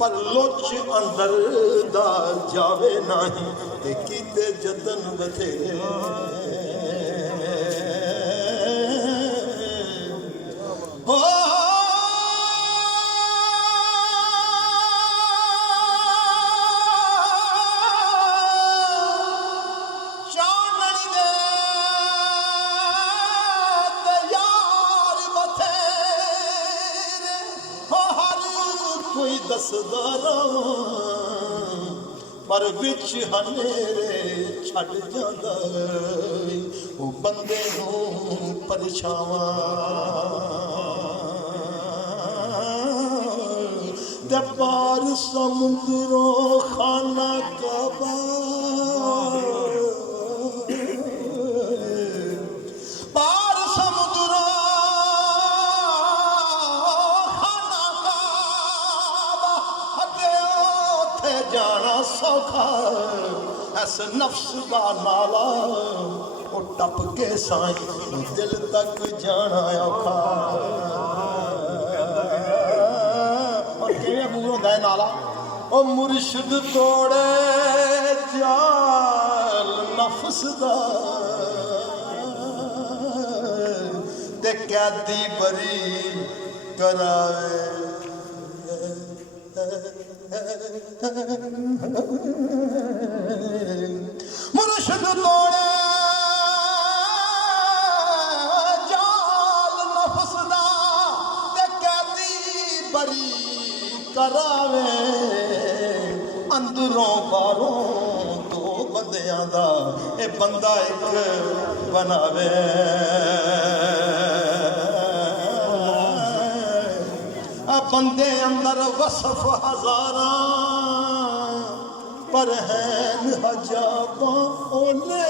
पर लोच अंदर दा जावे नहीं ते कीते जतन बथेरे हो चाननी दे ते यार बथेरे हो हर कोई दसदा पर विच हनेरे छड़ जांदा वो बंदे नूं परछावां ते पार समुद्रों खाना काबा पार समुद्रों खाना काबा हटे ओथे जाना सौखा ऐस नफ्स दा नाला ओ टप के साईं दिल तक जाना औखा नाला ओ मुर्शिद तोड़े जाल नफ्स दा ते कैदी बरी करावे मुर्शिद तोड़े जाल नफ्स दा ते कैदी बरी करावे अंदरों बारों दो बंदियां दा ए बंदा एक बनावे आ बंदे अंदर वसफ हजारा पर हैं हजाबां ओले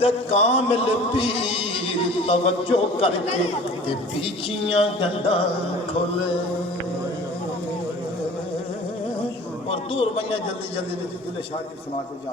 ते कामिल पीर तवज्जो करके ते पीछियां गंढां खोले और दूर बनिया जल्दी जल्दी दिले शाह की सुना के जा